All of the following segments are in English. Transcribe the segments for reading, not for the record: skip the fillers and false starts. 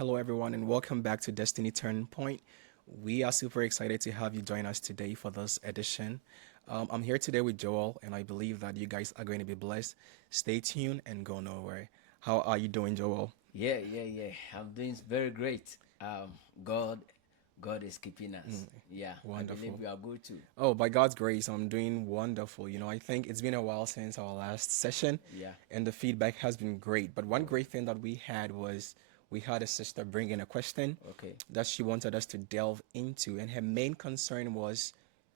Hello, everyone, and welcome back to Destiny Turning Point. We are super excited to have you join us today for this edition. I'm here today with Joel, and I believe that you guys are going to be blessed. Stay tuned and go nowhere. How are you doing, Joel? Yeah. I'm doing very great. God, God is keeping us. Yeah, I believe Wonderful. we are good too. Oh, by God's grace, I'm doing wonderful. I think it's been a while since our last session, Yeah. and the feedback has been great. But one great thing that we had was we had a sister bring in a question Okay. that she wanted us to delve into, and her main concern was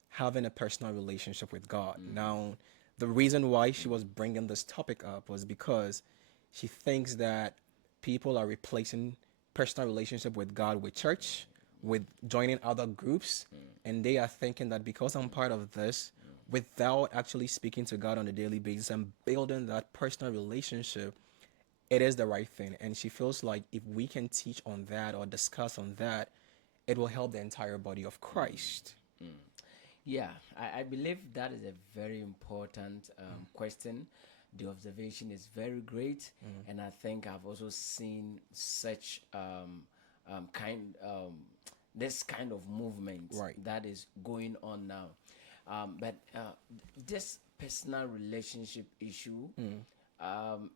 having a personal relationship with God. Now, the reason why she was bringing this topic up was because she thinks that people are replacing personal relationship with God with church, with joining other groups, and they are thinking that because I'm part of this, without actually speaking to God on a daily basis and building that personal relationship, it is the right thing. And she feels like if we can teach on that or discuss on that, it will help the entire body of Christ. Yeah, I believe that is a very important question. The observation is very great, and I think I've also seen such kind this kind of movement Right. that is going on now. But this personal relationship issue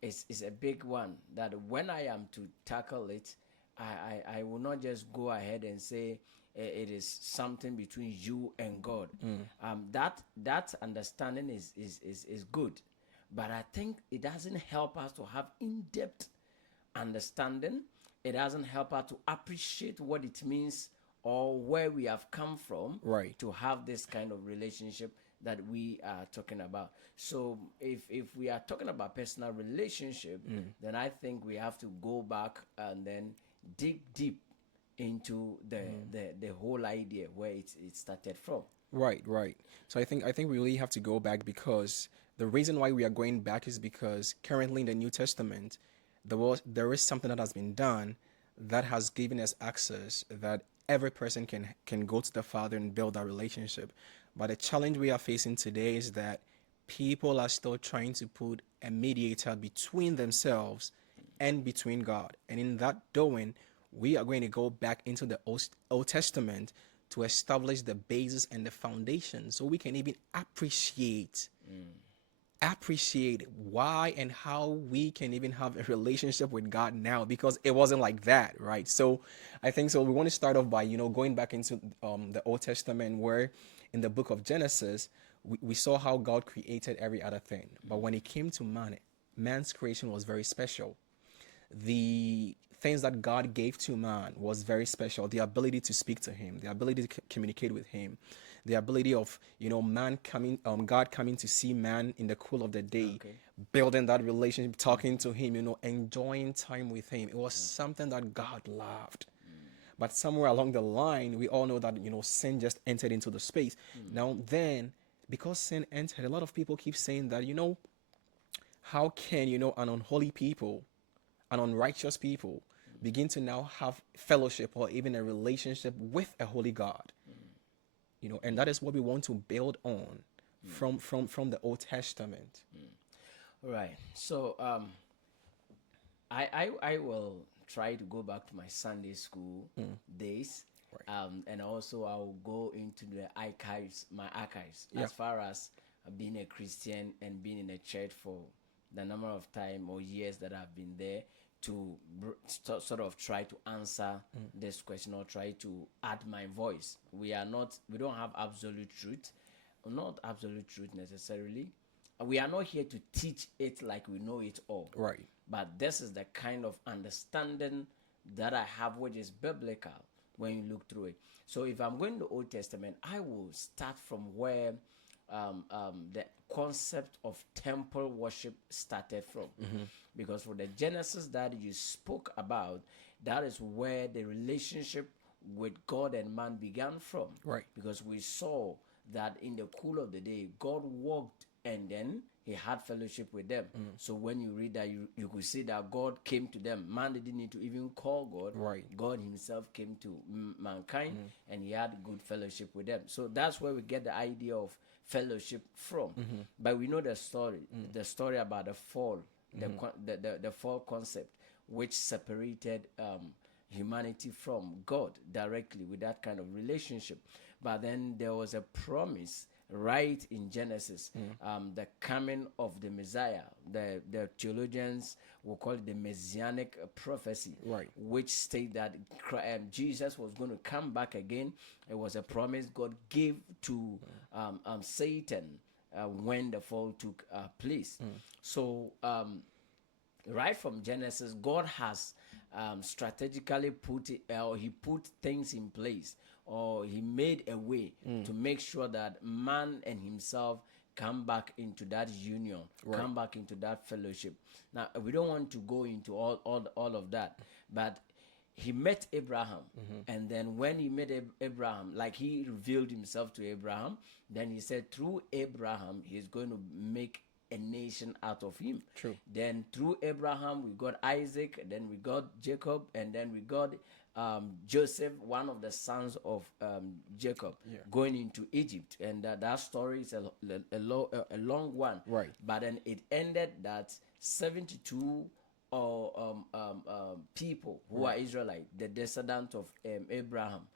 is a big one. That when I am to tackle it, I will not just go ahead and say it is something between you and God. That understanding is good, but I think it doesn't help us to have in-depth understanding. It doesn't help us to appreciate what it means or where we have come from Right. to have this kind of relationship that we are talking about. So if we are talking about personal relationship, then I think we have to go back and then dig deep into the whole idea where it started from. Right, right. So I think we really have to go back because the reason why we are going back is because currently in the New Testament, there is something that has been done that has given us access that every person can go to the Father and build that relationship. But the challenge we are facing today is that people are still trying to put a mediator between themselves and between God. And in that doing, we are going to go back into the Old Testament to establish the basis and the foundation so we can even appreciate why and how we can even have a relationship with God now because it wasn't like that, right? So I think so we want to start off by going back into the Old Testament where in the book of Genesis we saw how God created every other thing, but when it came to man's creation was very special. The things that God gave to man was very special. The ability to speak to him, the ability to communicate with him, the ability of God coming to see man in the cool of the day, Okay. building that relationship, talking to him, enjoying time with him. It was something that God loved. But somewhere along the line, we all know that sin just entered into the space. Now then, because sin entered, a lot of people keep saying that how can an unholy people and unrighteous people begin to now have fellowship or even a relationship with a holy God. And that is what we want to build on from the Old Testament. Right. So I will try to go back to my Sunday school days, Right. and also I'll go into my archives, Yeah. as far as being a Christian and being in a church for the number of time or years that I've been there to sort of try to answer this question or try to add my voice. We don't have absolute truth, not absolute truth necessarily. We are not here to teach it like we know it all, Right. but this is the kind of understanding that I have, which is biblical when you look through it. So if I'm going to the Old Testament, I will start from where the concept of temple worship started from. Because for the Genesis that you spoke about, that is where the relationship with God and man began from. Right. Because we saw that in the cool of the day, God walked and then he had fellowship with them. So when you read that, you could see that God came to them. Man didn't need to even call God. Right. God himself came to mankind and he had good fellowship with them. So that's where we get the idea of fellowship from. But we know the story about the fall, the fall concept, which separated humanity from God directly with that kind of relationship. But then there was a promise right in Genesis, the coming of the Messiah. The theologians will call it the messianic prophecy, Right. which state that Jesus was going to come back again. It was a promise God gave to Satan when the fall took place. So right from Genesis, God has strategically put it, or He put things in place, or He made a way to make sure that man and Himself come back into that union, come back into that fellowship. Now, we don't want to go into all of that, but He met Abraham, and then when He met Abraham, like He revealed Himself to Abraham, then He said through Abraham He's going to make a nation out of him. True. Then through Abraham we got Isaac, then we got Jacob, and then we got Joseph, one of the sons of Jacob, going into Egypt. And that story is a long one. Right. But then it ended that 72 people who are Israelite, the descendant of Abraham,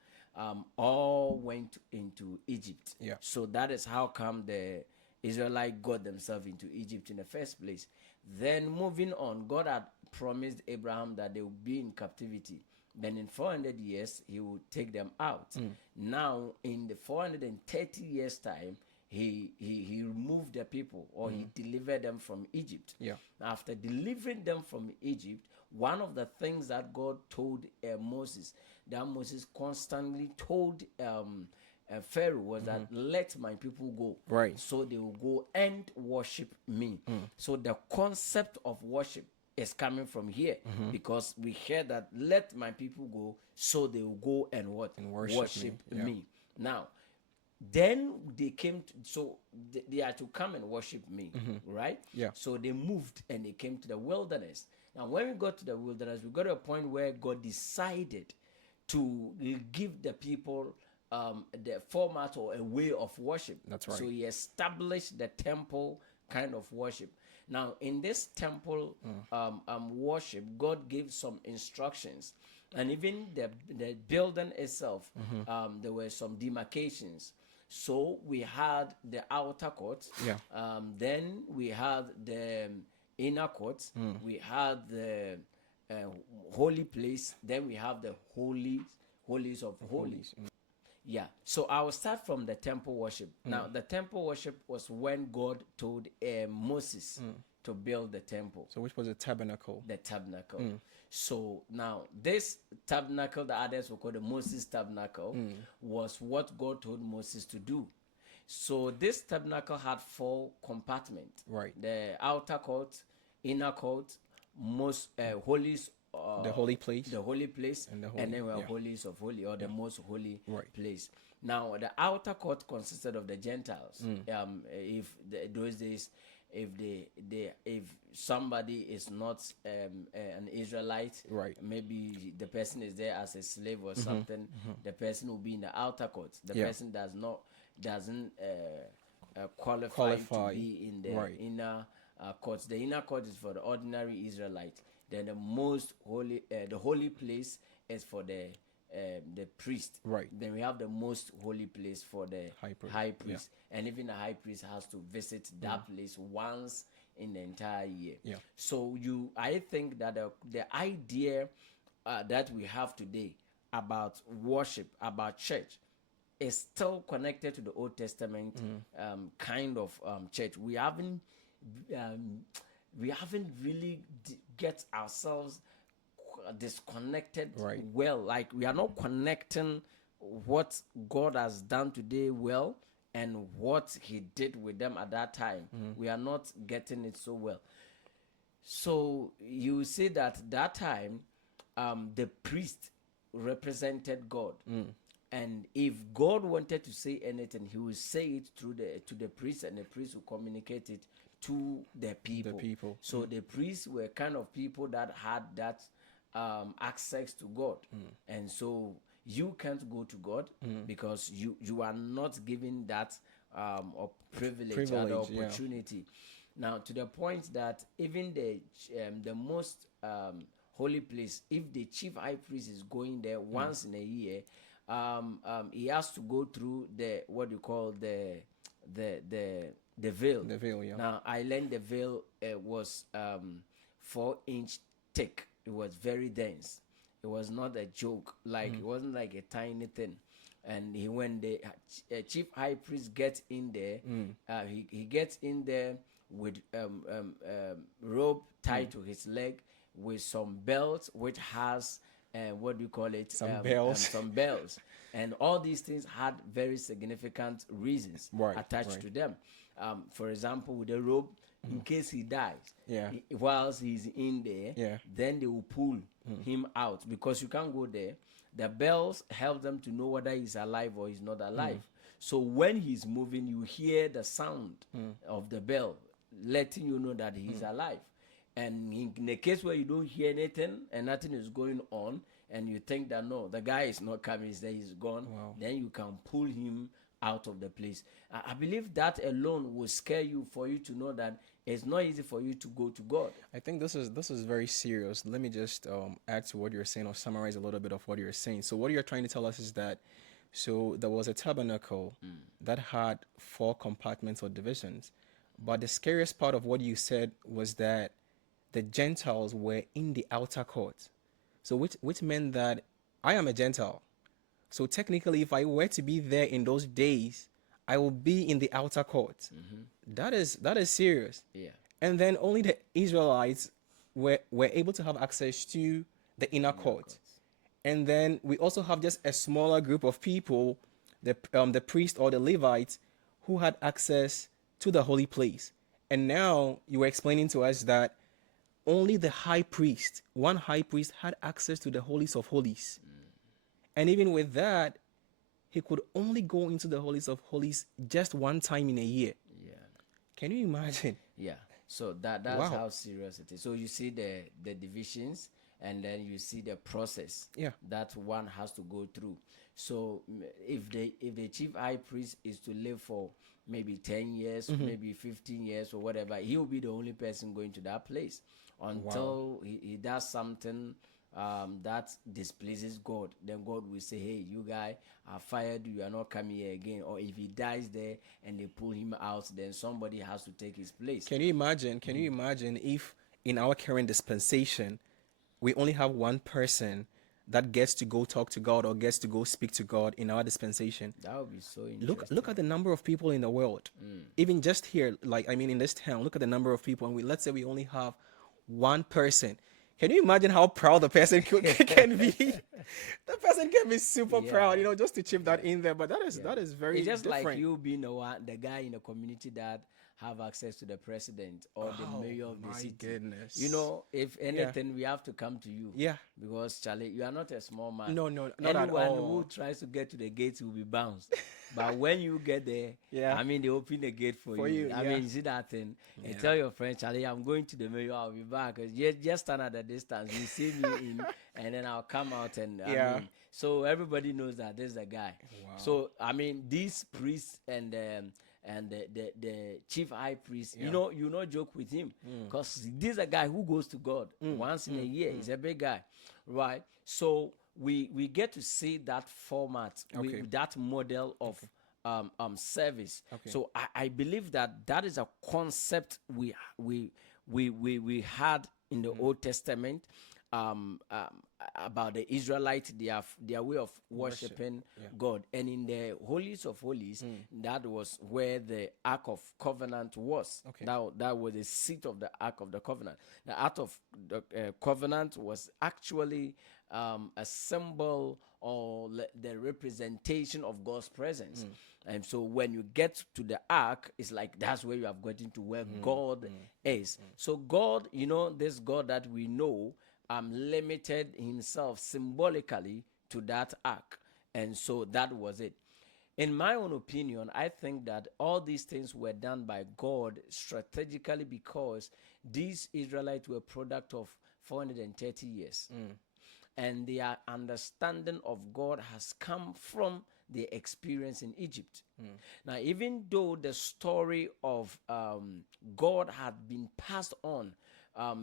all went into Egypt. Yeah. So that is how come the Israelites got themselves into Egypt in the first place. Then moving on, God had promised Abraham that they would be in captivity. Then in 400 years, He would take them out. Now, in the 430 years time, he removed the people, or He delivered them from Egypt. Yeah. After delivering them from Egypt, one of the things that God told Moses, that Moses constantly told Pharaoh, was that let my people go, Right. so they will go and worship me. So the concept of worship is coming from here, because we hear that let my people go, so they will go and what? And worship me. Yeah. me. Now, then they came to, so they are to come and worship me, right? Yeah. So they moved and they came to the wilderness. Now, when we got to the wilderness, we got to a point where God decided to give the people the format or a way of worship. That's right. So He established the temple kind of worship. Now, in this temple worship, God gave some instructions, and even the building itself, there were some demarcations. So we had the outer court, then we had the inner court, we had the holy place, then we have the holies of holies. Yeah, so I will start from the temple worship. Now, the temple worship was when God told Moses to build the temple, So which was a tabernacle? the tabernacle. So now, this tabernacle, the others will call the Moses tabernacle, was what God told Moses to do. So this tabernacle had 4 compartments. Right. The outer court, inner court, most holies, The holy place. the holy place, And the and then we holy- have holies of holy, or the most holy Right. place. Now, the outer court consisted of the Gentiles. If those days, if somebody is not an Israelite, Right. maybe the person is there as a slave or something, the person will be in the outer court. The Yeah. person doesn't qualify Qualify. to be in the Right. inner courts. The inner court is for the ordinary Israelite. Then the most holy, the holy place is for the priest. Right. Then we have the most holy place for the High priest. and even the high priest has to visit that place once in the entire year. Yeah. So I think that the idea that we have today about worship, about church, is still connected to the Old Testament kind of church. We haven't really get ourselves disconnected Right. well. Like, we are not connecting what God has done today well and what He did with them at that time. We are not getting it so well. So you see that time, the priest represented God. And if God wanted to say anything, He would say it through to the priest, and the priest will communicate it to the people. people. So the priests were kind of people that had that access to God. And so you can't go to God because you are not given that privilege and Privilege, yeah. opportunity. Now, to the point that even the most holy place, if the chief high priest is going there once in a year, he has to go through the what you call the veil. The veil, yeah. Now I learned the veil was 4-inch thick. It was very dense. It was not a joke. Like it wasn't like a tiny thing. And when the chief high priest gets in there, he gets in there with rope tied to his leg with some belts, which has what do you call it? Some bells. Some bells, and all these things had very significant reasons attached to them. For example, with the rope, in case he dies, whilst he's in there, then they will pull him out because you can't go there. The bells help them to know whether he's alive or he's not alive. So when he's moving, you hear the sound of the bell letting you know that he's alive. And in the case where you don't hear anything and nothing is going on, and you think that no, the guy is not coming, he's gone, then you can pull him out of the place. I believe that alone will scare you, for you to know that it's not easy for you to go to God. I think this is very serious. Let me just add to what you're saying, or summarize a little bit of what you're saying. So what you're trying to tell us is that there was a tabernacle that had 4 compartments or divisions, but the scariest part of what you said was that the Gentiles were in the outer court. So which meant that I am a Gentile. So technically, if I were to be there in those days, I will be in the outer court. That is serious. Yeah. And then only the Israelites were able to have access to the inner court. And then we also have just a smaller group of people, the priest or the Levites, who had access to the holy place. And now you were explaining to us that only the high priest, one high priest, had access to the holies of holies. And even with that, he could only go into the holies of holies just one time in a year. Yeah. Can you imagine? Yeah. So that's how serious it is. So you see the divisions, and then you see the process that one has to go through. So if the chief high priest is to live for maybe 10 years, maybe 15 years or whatever, he will be the only person going to that place until he does something that displeases God. Then God will say, hey, you guy, I fired you, are not coming here again. Or if he dies there and they pull him out, then somebody has to take his place. Can you imagine if in our current dispensation we only have one person that gets to go talk to God or gets to go speak to God in our dispensation? That would be so interesting. Look at the number of people in the world. Even just here, in this town, look at the number of people, and let's say we only have one person. Can you imagine how proud the person can be? The person can be super proud, just to chip that in there. But that is very It's just different. like you being the guy in the community that have access to the president or the mayor of the city. Goodness. If anything, we have to come to you. Yeah. Because, Charlie, you are not a small man. No, not Anyone at all. who tries to get to the gates will be bounced. But when you get there, they open the gate for you. You see that thing? And tell your friend, Charlie, I'm going to the mayor, I'll be back. Just stand at a distance. You see me in, and then I'll come out. And so everybody knows that there's a guy. Wow. So, these priests and the chief high priest, you not joke with him, because this is a guy who goes to God once in a year. He's a big guy, right? So we get to see that format, that model of service. So I believe that is a concept we had in the Old Testament, about the Israelites, their way of worshiping God. And in the holies of holies, that was where the Ark of Covenant was. That was the seat of the Ark of the Covenant. The Ark of the Covenant was actually a symbol or the representation of God's presence. And so when you get to the Ark, it's like that's where you have gotten to where God is. So God, this God that we know, limited himself symbolically to that Ark. And so that was it. In my own opinion, I think that all these things were done by God strategically, because these Israelites were a product of 430 years. And their understanding of God has come from their experience in Egypt. Now, even though the story of God had been passed on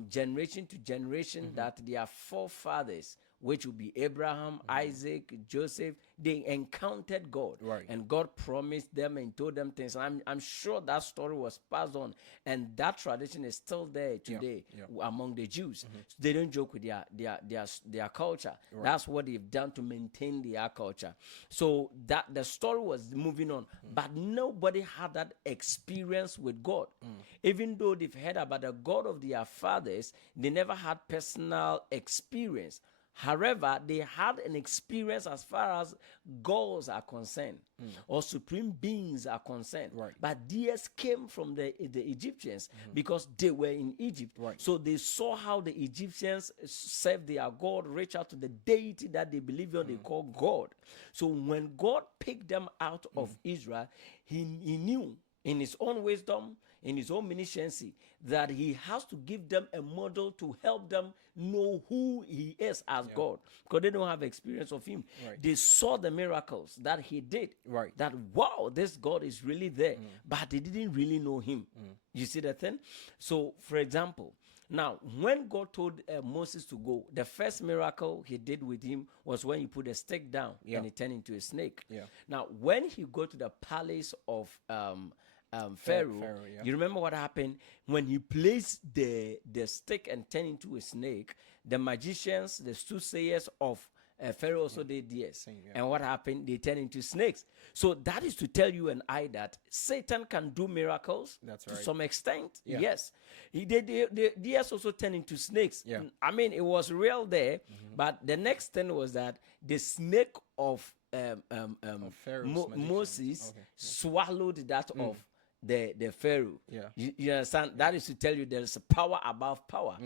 generation to generation that their forefathers, which would be Abraham, Isaac, Joseph, they encountered God. Right. And God promised them and told them things. I'm sure that story was passed on. And that tradition is still there today among the Jews. So they don't joke with their culture. Right. That's what they've done to maintain their culture. So that the story was moving on. But nobody had that experience with God. Even though they've heard about the God of their fathers, they never had personal experience. However, they had an experience as far as gods are concerned, or supreme beings are concerned. Right. But theirs came from the Egyptians because they were in Egypt. Right. So they saw how the Egyptians served their God, reach out to the deity that they believe in, they call God. So when God picked them out of Israel, he knew in his own wisdom, in his own omniscience, that he has to give them a model to help them know who he is as God, because they don't have experience of him. Right. They saw the miracles that he did, Right. that wow, this God is really there, but they didn't really know him. You see the thing? So for example, now when God told Moses to go, the first miracle he did with him was when he put a stick down and it turned into a snake. Now when he got to the palace of Pharaoh, you remember what happened when he placed the stick and turned into a snake? The magicians, the soothsayers of Pharaoh also did this. And what happened? They turned into snakes. So that is to tell you and I that Satan can do miracles. That's to right. some extent. Yes. They also turned into snakes. I mean, it was real there, but the next thing was that the snake of Moses swallowed that of the Pharaoh. You understand? That is to tell you there is a power above power.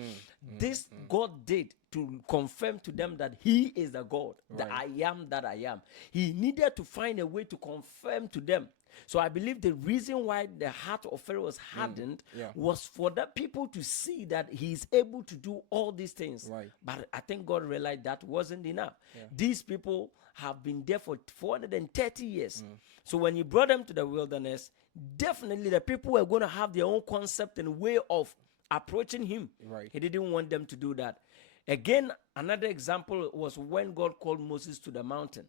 This God did to confirm to them that he is the God, the I am that I am. He needed to find a way to confirm to them. So I believe the reason why the heart of Pharaoh was hardened was for the people to see that he is able to do all these things. But I think God realized that wasn't enough. These people have been there for 430 years. So when he brought them to the wilderness, definitely the people were going to have their own concept and way of approaching him. He didn't want them to do that. Again, another example was when God called Moses to the mountain.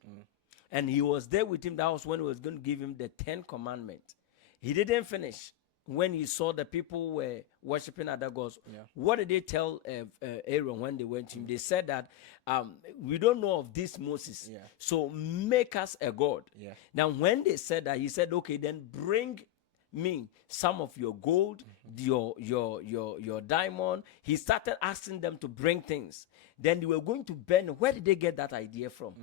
And he was there with him. That was when he was going to give him the 10 commandments. He didn't finish. When he saw the people were worshiping other gods, what did they tell Aaron when they went to him? They said that we don't know of this Moses, so make us a god. Now, when they said that, he said, okay, then bring me some of your gold, your diamond. He started asking them to bring things. Then they were going to burn. Where did they get that idea from?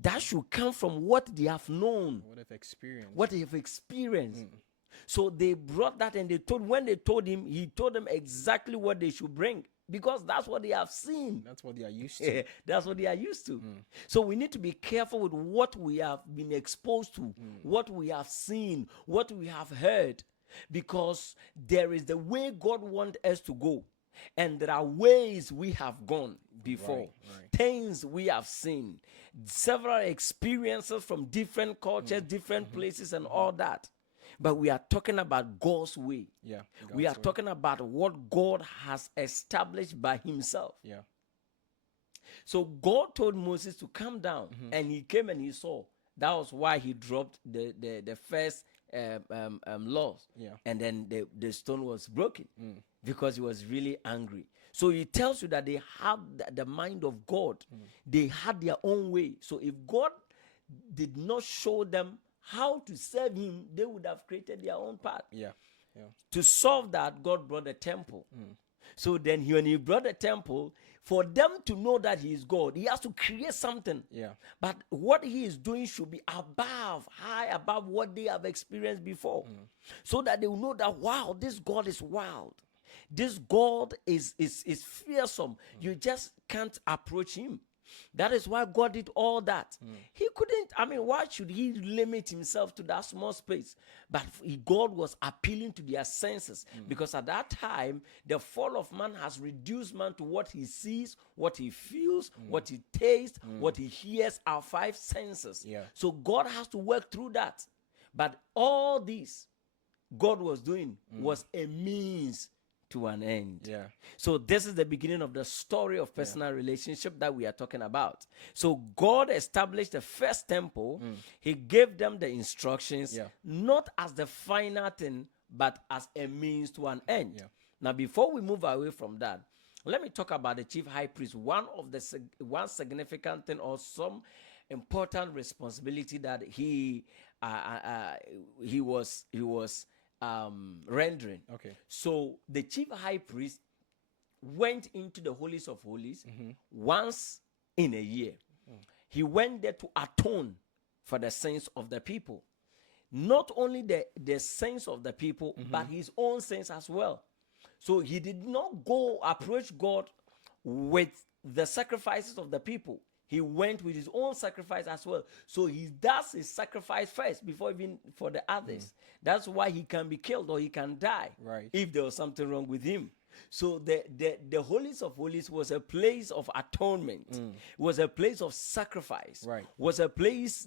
That should come from what they have known, what they've experienced. What they have experienced. So they brought that and when they told him, he told them exactly what they should bring, because that's what they have seen. That's what they are used to. That's what they are used to. So we need to be careful with what we have been exposed to, what we have seen, what we have heard, because there is the way God wants us to go. And there are ways we have gone before, things we have seen, several experiences from different cultures, different places, and all that. But we are talking about God's way. We are talking about what God has established by himself. So God told Moses to come down, and he came and he saw. That was why he dropped the first laws. And then the stone was broken because he was really angry. So he tells you that they have the mind of God. They had their own way. So if God did not show them how to serve him, they would have created their own path. To solve that, God brought the temple. So then when he brought the temple, for them to know that he is God, he has to create something. But what he is doing should be high above what they have experienced before. So that they will know that, wow, this God is wild. This God is fearsome. You just can't approach him. That is why God did all that. He couldn't, why should he limit himself to that small space? But God was appealing to their senses, because at that time, the fall of man has reduced man to what he sees, what he feels, what he tastes, what he hears, our 5 senses. So God has to work through that. But all this God was doing was a means to an end. Yeah. So this is the beginning of the story of personal relationship that we are talking about. So God established the first temple. He gave them the instructions, Yeah. not as the final thing, but as a means to an end. Yeah. Now, before we move away from that, let me talk about the chief high priest. One significant thing, or some important responsibility that he was rendering. Okay. So the chief high priest went into the holies of holies once in a year. He went there to atone for the sins of the people. Not only the sins of the people, but his own sins as well. So he did not go approach God with the sacrifices of the people. He went with his own sacrifice as well. So he does his sacrifice first before even for the others. That's why he can be killed or he can die if there was something wrong with him. So the holies of holies was a place of atonement. Was a place of sacrifice. Was a place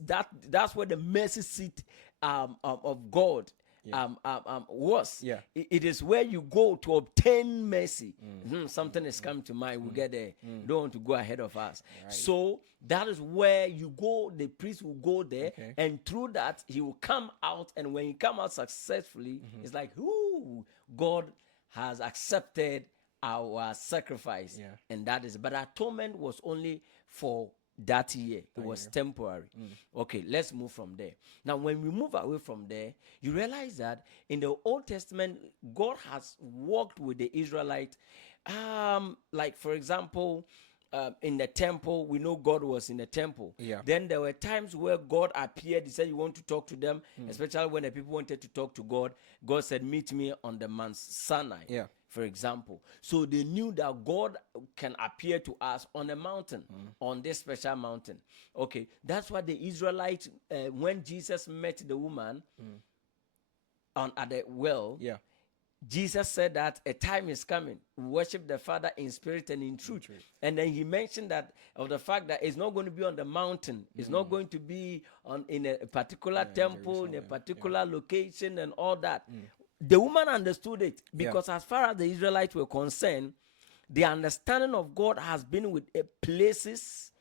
that's where the mercy seat of God was. It is where you go to obtain mercy. Something is coming to mind. We'll get there. You don't want to go ahead of us. So that is where you go. The priest will go there, and through that he will come out. And when he come out successfully, it's like, ooh, God has accepted our sacrifice. And that is, but atonement was only for that year. It was temporary. Okay, let's move from there. Now, when we move away from there, you realize that in the Old Testament, God has walked with the Israelites. Like, for example, in the temple, we know God was in the temple. Then there were times where God appeared. He said, you want to talk to them, especially when the people wanted to talk to God. God said, meet me on the Mount Sinai. For example. So they knew that God can appear to us on a mountain, on this special mountain. Okay, that's why the Israelites, when Jesus met the woman at the well, Jesus said that a time is coming. Worship the Father in spirit and in truth. And then he mentioned that of the fact that it's not going to be on the mountain. It's not going to be in a particular temple, in a particular location and all that. The woman understood it because as far as the Israelites were concerned, the understanding of God has been with places,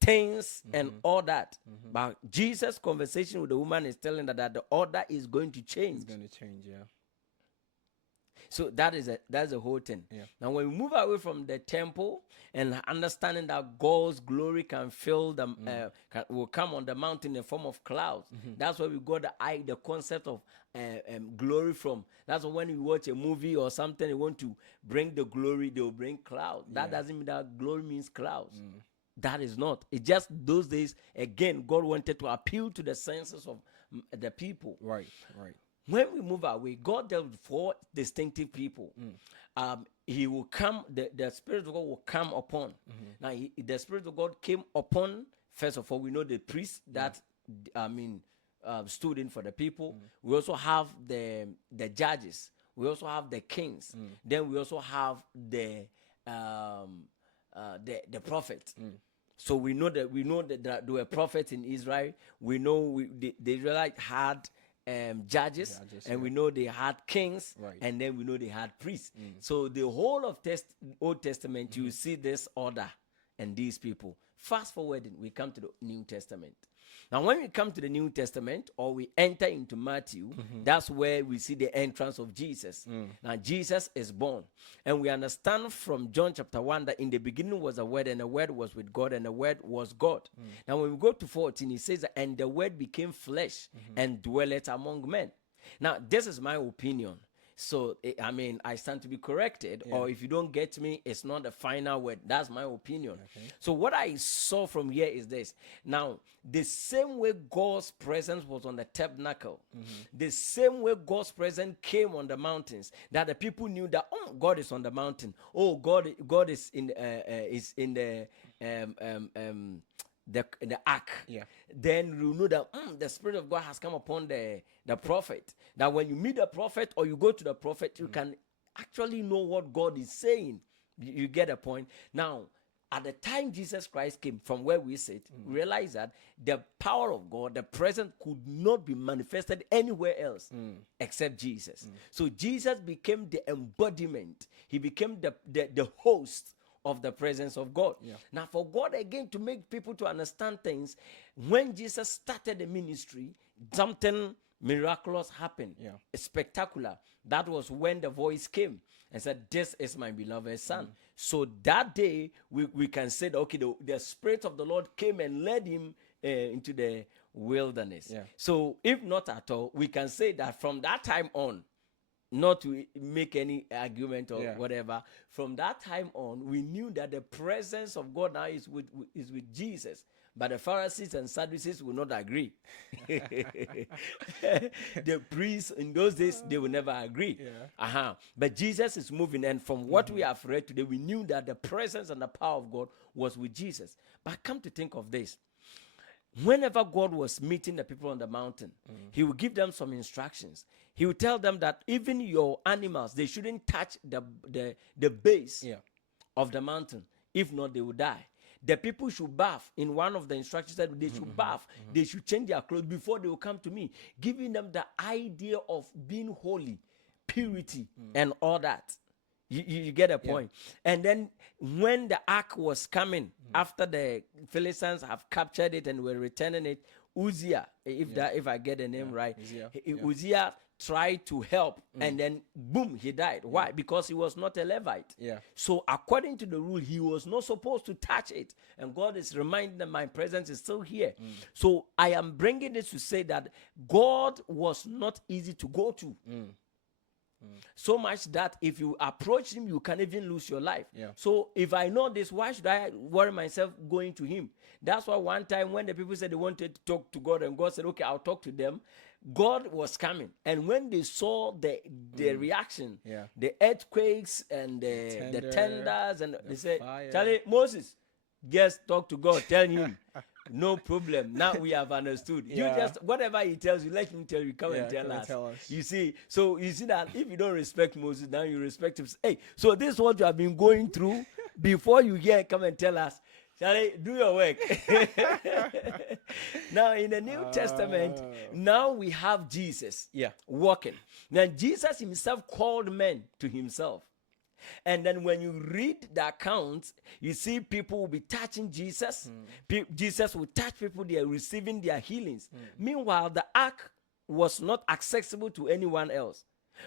things, and all that. But Jesus' conversation with the woman is telling her that the order is going to change. It's going to change, So that's the whole thing. Now, when we move away from the temple and understanding that God's glory can fill them, will come on the mountain in the form of clouds. That's where we got the concept of glory from. That's why when you watch a movie or something, you want to bring the glory, they will bring cloud. That doesn't mean that glory means clouds. That is not. It's just those days, again, God wanted to appeal to the senses of the people. Right. When we move away, God dealt with 4 distinctive people. He will come, the Spirit of God will come upon. Now, the Spirit of God came upon, first of all, we know the priest that, stood in for the people. We also have the judges. We also have the kings. Then we also have the prophet. So we know that there were prophets in Israel. We know the Israelites had judges, and we know they had kings, and then we know they had priests. So the whole of Old Testament, you see this order and these people. Fast forwarding, we come to the New Testament. Now, when we come to the New Testament, or we enter into Matthew, that's where we see the entrance of Jesus. Now, Jesus is born. And we understand from John chapter 1 that in the beginning was a word, and the word was with God, and the word was God. Now, when we go to 14, it says, and the word became flesh and dwelleth among men. Now, this is my opinion. So, I stand to be corrected, or if you don't get me, it's not the final word. That's my opinion. So what I saw from here is this. Now, the same way God's presence was on the tabernacle, the same way God's presence came on the mountains, that the people knew that, oh, God is on the mountain. Oh, God is in the ark. Then you know that the Spirit of God has come upon the prophet. That when you meet the prophet or you go to the prophet, you can actually know what God is saying. You get a point. Now, at the time Jesus Christ came, from where we sit, we realize that the power of God, the presence, could not be manifested anywhere else except Jesus. So Jesus became the embodiment. He became the host of the presence of God. Now, for God again to make people to understand things, when Jesus started the ministry, something miraculous happened. Spectacular. That was when the voice came and said, "This is my beloved son." So that day we can say that, okay, the Spirit of the Lord came and led him into the wilderness. So if not at all, we can say that from that time on, not to make any argument or whatever, from that time on, we knew that the presence of God now is with Jesus. But the Pharisees and Sadducees will not agree. The priests in those days, they will never agree. But Jesus is moving, and from what we have read today, we knew that the presence and the power of God was with Jesus. But come to think of this, whenever God was meeting the people on the mountain, he would give them some instructions. He would tell them that even your animals, they shouldn't touch the base of the mountain. If not, they will die. The people should bath. In one of the instructions said they should bath. They should change their clothes before they will come to me, giving them the idea of being holy, purity, and all that. You get a point. And then when the ark was coming, after the Philistines have captured it and were returning it, Uzziah, if I get the name right, Uzziah tried to help, and then boom, he died. Why? Because he was not a Levite. So according to the rule, he was not supposed to touch it. And God is reminding them, my presence is still here. So I am bringing this to say that God was not easy to go to. So much that if you approach him, you can even lose your life. So if I know this, why should I worry myself going to him? That's why one time when the people said they wanted to talk to God, and God said, okay, I'll talk to them, God was coming. And when they saw the reaction, the earthquakes and the tenders, and they said, Charlie, Moses, just talk to God, tell him. No problem. Now we have understood. You just, whatever he tells you, let him tell you. Come and tell us. You see, so you see that if you don't respect Moses, now you respect him. Hey, so this is what you have been going through. Before you hear, come and tell us. Charlie, do your work. Now in the New Testament, now we have Jesus walking. Now Jesus himself called men to himself. And then when you read the accounts, you see people will be touching Jesus. Jesus will touch people, they are receiving their healings. Meanwhile, the ark was not accessible to anyone else.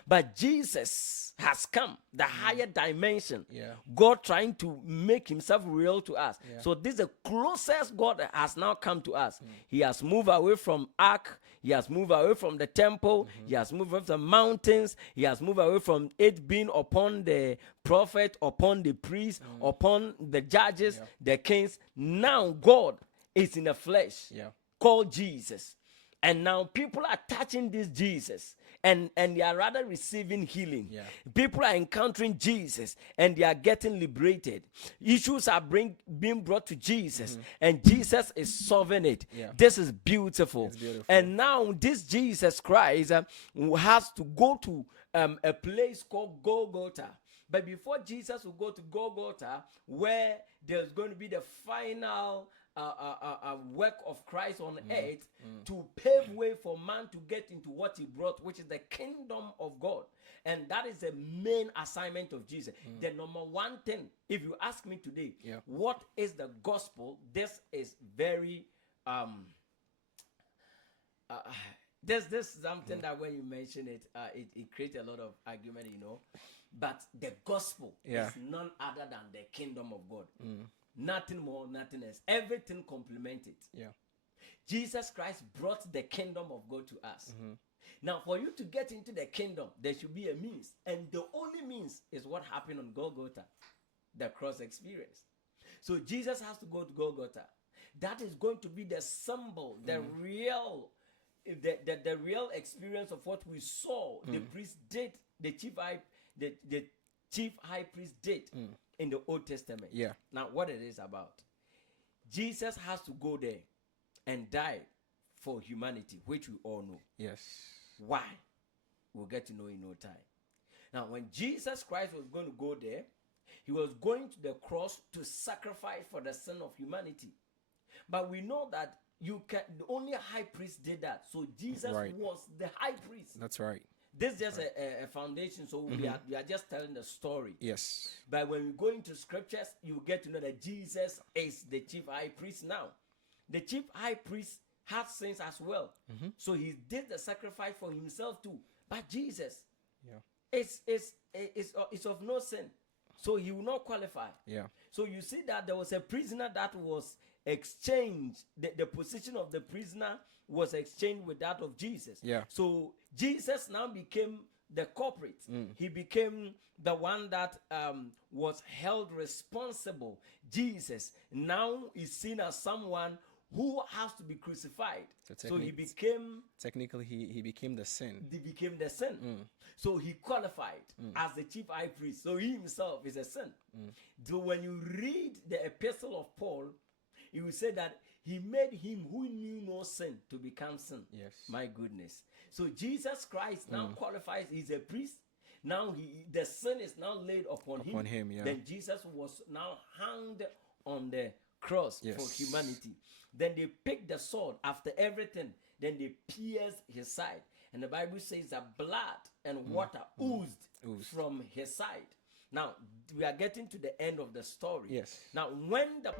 But Jesus has come, the higher dimension. God trying to make himself real to us. So this is the closest God has now come to us. He has moved away from ark. He has moved away from the temple. He has moved away from the mountains. He has moved away from it being upon the prophet, upon the priest, upon the judges, the kings. Now God is in the flesh, called Jesus. And now people are touching this Jesus, and they are rather receiving healing. People are encountering Jesus and they are getting liberated. Issues are being brought to Jesus, and Jesus is solving it. This is beautiful. And now this Jesus Christ has to go to a place called Golgotha. But before Jesus will go to Golgotha, where there's going to be the final work of Christ on earth to pave way for man to get into what he brought, which is the kingdom of God. And that is the main assignment of Jesus. The number one thing, if you ask me today, what is the gospel? This is very this something that when you mention it, it creates a lot of argument, you know. But the gospel is none other than the kingdom of God. Nothing more, nothing else. Everything complements it. Jesus Christ brought the kingdom of God to us. Now, for you to get into the kingdom, there should be a means. And the only means is what happened on Golgotha, the cross experience. So Jesus has to go to Golgotha. That is going to be the symbol, the real experience of what we saw the priest did, the chief high priest did in the Old Testament. Now, what it is about, Jesus has to go there and die for humanity, which we all know. Why? We'll get to know in no time. Now, when Jesus Christ was going to go there He was going to the cross to sacrifice for the sin of humanity. But we know that only a high priest did that. So Jesus Right. was the high priest. That's right. This is just a foundation. So we are just telling the story. Yes. But when we go into scriptures, you get to know that Jesus is the chief high priest now. The chief high priest had sins as well. So he did the sacrifice for himself too. But Jesus Yeah. is of no sin. So he will not qualify. Yeah. So you see that there was a prisoner that was exchanged. The position of the prisoner was exchanged with that of Jesus. Yeah. So Jesus now became the culprit. He became the one that was held responsible. Jesus now is seen as someone who has to be crucified. So he became Technically, he became the sin. the sin. So he qualified as the chief high priest. So he himself is a sin. So when you read the epistle of Paul, he will say that he made him who knew no sin to become sin. Yes. My goodness. So Jesus Christ now qualifies. He's a priest. Now the sin is now laid upon him. Yeah. Then Jesus was now hanged on the cross Yes. for humanity. Then they picked the sword after everything. Then they pierced his side. And the Bible says that blood and water oozed from his side. Now, we are getting to the end of the story. Yes. Now, when the